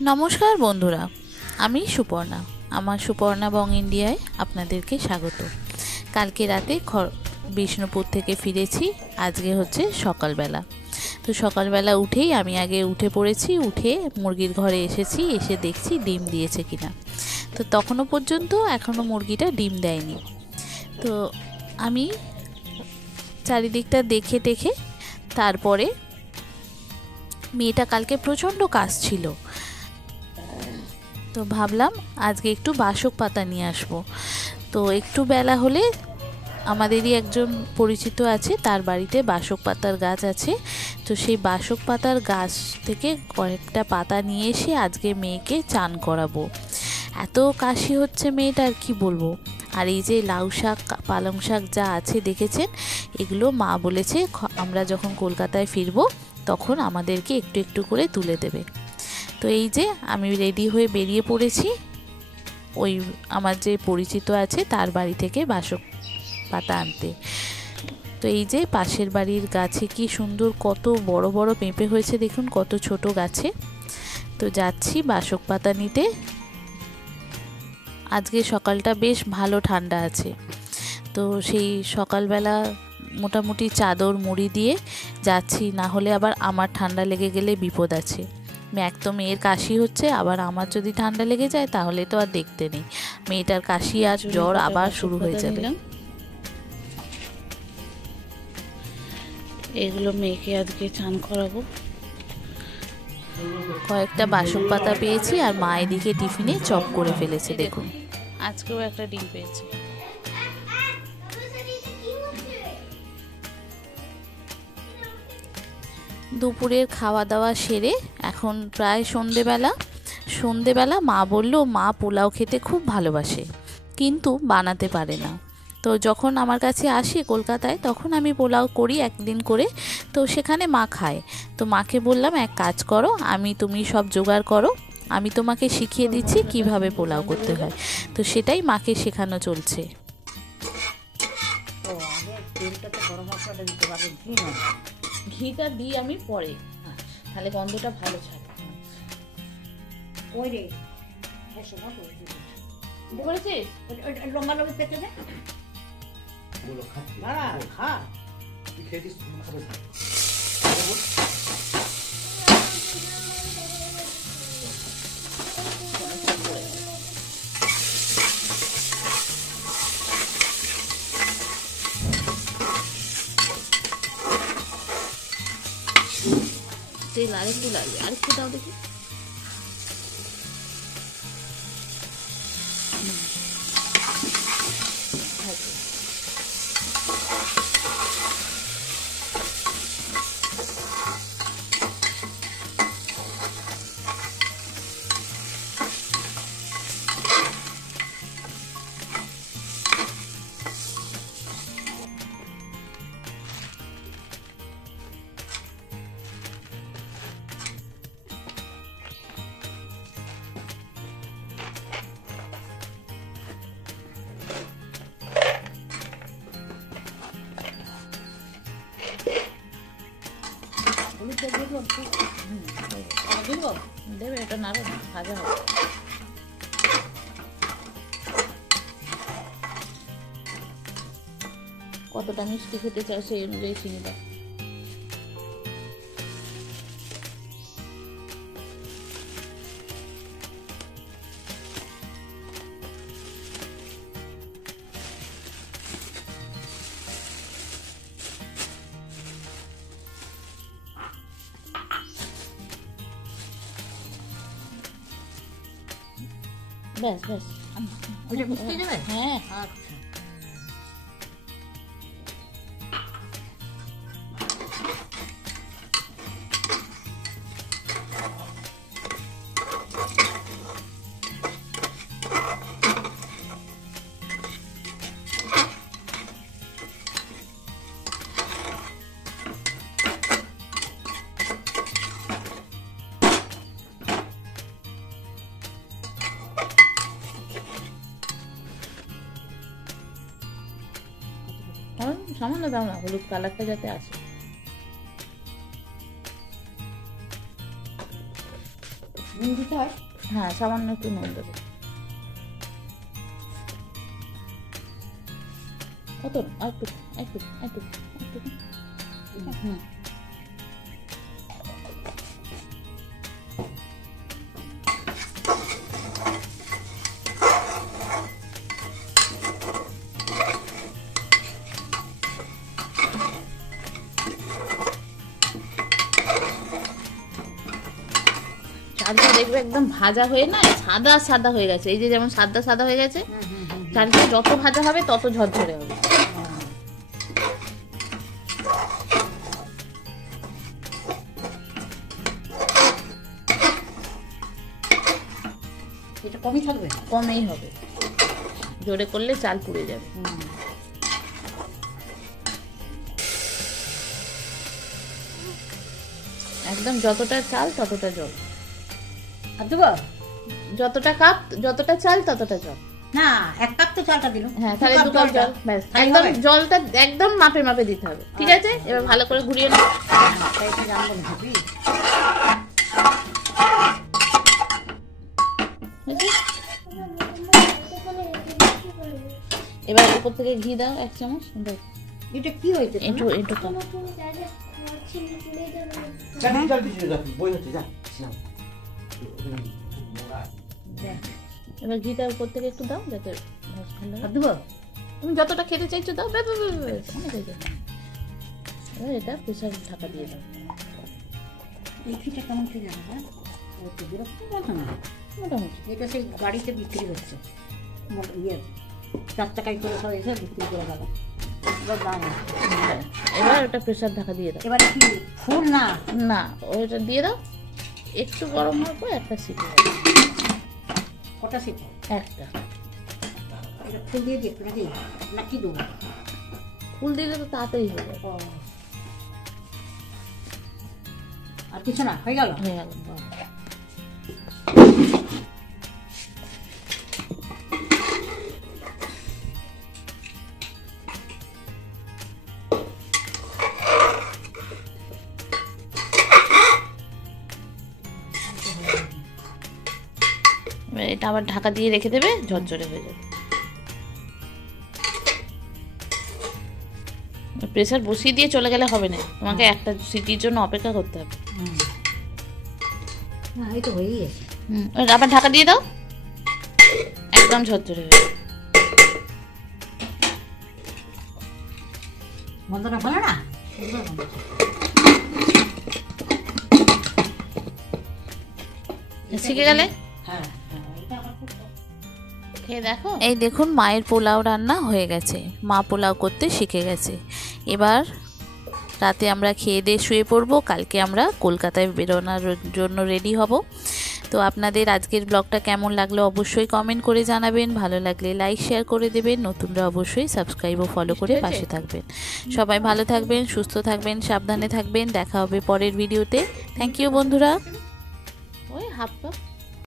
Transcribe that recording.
নমস্কার বন্ধুরা, আমি সুপর্ণা। আমার সুপর্ণা বং ইন্ডিয়ায় আপনাদেরকে স্বাগত। কালকে রাতে বিষ্ণুপুর থেকে ফিরেছি। আজকে হচ্ছে সকালবেলা। তো সকালবেলা উঠেই আমি আগে উঠে পড়েছি। উঠে মুরগির ঘরে এসেছি, এসে দেখছি ডিম দিয়েছে কিনা। তো তখনও পর্যন্ত এখনও মুরগিটা ডিম দেয়নি। তো আমি চারিদিকটা দেখে টেখে তারপরে মেয়েটা কালকে প্রচণ্ড কাজ ছিল, তো ভাবলাম আজকে একটু বাসক পাতা নিয়ে আসবো। তো একটু বেলা হলে আমাদেরই একজন পরিচিত আছে, তার বাড়িতে বাসক পাতার গাছ আছে। তো সেই বাসক পাতার গাছ থেকে কয়েকটা পাতা নিয়ে এসে আজকে মেয়েকে চান করাবো। এত কাশি হচ্ছে মেয়েটার, কি বলবো। আর এই যে লাউ শাক, পালং শাক যা আছে দেখেছেন, এগুলো মা বলেছে আমরা যখন কলকাতায় ফিরবো তখন আমাদেরকে একটু একটু করে তুলে দেবে। তো এই যে আমি রেডি হয়ে বেরিয়ে পড়েছি ওই আমার যে পরিচিত আছে তার বাড়ি থেকে বাসক পাতা আনতে। তো এই যে পাশের বাড়ির গাছে কি সুন্দর কত বড় বড় পেঁপে হয়েছে, দেখুন কত ছোট গাছে। তো যাচ্ছি বাসক পাতা নিতে। আজকে সকালটা বেশ ভালো ঠান্ডা আছে। তো সেই সকালবেলা মোটামুটি চাদর মুড়ি দিয়ে যাচ্ছি, না হলে আবার আমার ঠান্ডা লেগে গেলে বিপদ আছে। এক তো মেয়ের কাশি হচ্ছে, আবার আমার যদি ঠান্ডা লেগে যায় তাহলে তো আর দেখতে নেই, মেয়েটার কাশি আর জ্বর আবার শুরু হয়ে যাবে। এগুলো মেয়েকে আজকে চান করাবো। কয়েকটা বাসক পাতা পেয়েছি, আর মা এদিকে টিফিনে চপ করে ফেলেছে। দেখুন আজকেও একটা ডিম পেয়েছে। দুপুরের খাওয়া দাওয়া সেরে এখন প্রায় সন্ধেবেলা মা বলল মা পোলাও খেতে খুব ভালোবাসে, কিন্তু বানাতে পারে না। তো যখন আমার কাছে আসে কলকাতায় তখন আমি পোলাও করি একদিন করে, তো সেখানে মা খায়। তো মাকে বললাম এক কাজ করো, তুমি সব জোগাড় করো, আমি তোমাকে শিখিয়ে দিচ্ছি কিভাবে পোলাও করতে হয়। তো সেটাই মাকে শেখানো চলছে। ঘিটা দিই আমি পরে, তাহলে গন্ধটা ভালো ছাড়ে। ওই রে লম্বা লম্বা পেতে দে। তেল আরেকটু লাগবে, আরেকটু দাও দেখি। দেবে এটা নাড়ো, ভাজা হবে। কতটা মিষ্টি খেতে চায় সেই অনুযায়ী চিনি দাও। ব্যাস ব্যাস, হ্যাঁ। সামান্য দাও না, হলুদ কালারটা যাতে আসে। নুন দিতে হয়? হ্যাঁ, সামান্য একটু নুন দেবে। কত? একটু একটু একটু একটু। হুম। চালটা দেখবে একদম ভাজা হয়ে না সাদা সাদা হয়ে গেছে, এই যে যেমন সাদা সাদা হয়ে গেছে, চালটা যত ভাজা হবে তত ঝরঝরে হবে। এটা কমই থাকবে? কমেই হবে, জোরে করলে চাল পুড়ে যাবে। একদম যতটা চাল ততটা জল। আর দেবো? যতটা কাপ যতটা চাল ততটা জল। না, 1 কাপ তো চালটা দিলাম। হ্যাঁ, তাহলে 2 কাপ জল। ব্যাস, একদম জলটা একদম মাপে মাপে দিতে হবে। ঠিক আছে, এবার ভালো করে ঘুরিয়ে নাও। তাই কি জানবো না ভাবি? এবার উপর থেকে ঘি দাও 1 চামচ। এটা কি হয়েছে? একটু একটু কম। এবার ঘিটা উপর থেকে একটু দাও যাতে ভালো হয়। দেবো? তুমি যতটা খেতে চাইছো দাও। অনেক হয়ে যাবে। এবার এটা প্রেসার ঢাকা দিয়ে দাও। এই ঘিটা কেমন খেয়ে যাবে? হ্যাঁ, একটু বিরক্ত বলতো না মোটামুটি। এটা সেই গাড়িতে বিক্রি হচ্ছে, ইয়ে 4 টাকায় করে সব এসে বিক্রি করে গেল। এবার ওটা প্রেসার ঢাকা দিয়ে দাও। এবারে কি ফুল না? না, ওইটা দিয়ে দাও। একটু গরম হওয়ার পর একটা সিটি। কটা সিট? একটা। এটা ফুল দিয়ে দেখতে নাকি না কি দেবো? ফুল দিলে তো তাড়াতাড়ি হয়ে যাবে। আর কিছু না, হয়ে গেল? হয়ে গেল। এটা আবার ঢাকা দিয়ে রেখে দেবে, ঝরঝরে হয়ে যাবে। প্রেসার বসিয়ে দিয়ে চলে গেলে হবে না, তোমাকে একটা সিটির জন্য অপেক্ষা করতে হবে। হ্যাঁ, এই তো হয়েই গেছে। আবার ঢাকা দিয়ে দাও, একদম ঝরঝরে হয়ে যাবে। গন্ধটা ভালো না? শিখে গেলে হ্যাঁ, খেয়ে দেখো। এই দেখুন, মায়ের পোলাও রান্না হয়ে গেছে। মা পোলাও করতে শিখে গেছে। এবার রাতে আমরা খেয়ে দিয়ে শুয়ে পড়বো। কালকে আমরা কলকাতায় বেরোনোর জন্য রেডি হব। তো আপনাদের আজকের ব্লগটা কেমন লাগলো অবশ্যই কমেন্ট করে জানাবেন। ভালো লাগলে লাইক শেয়ার করে দেবেন। নতুনরা অবশ্যই সাবস্ক্রাইব ও ফলো করে পাশে থাকবেন। সবাই ভালো থাকবেন, সুস্থ থাকবেন, সাবধানে থাকবেন। দেখা হবে পরের ভিডিওতে। থ্যাংক ইউ বন্ধুরা। ওই হাফ কাপ।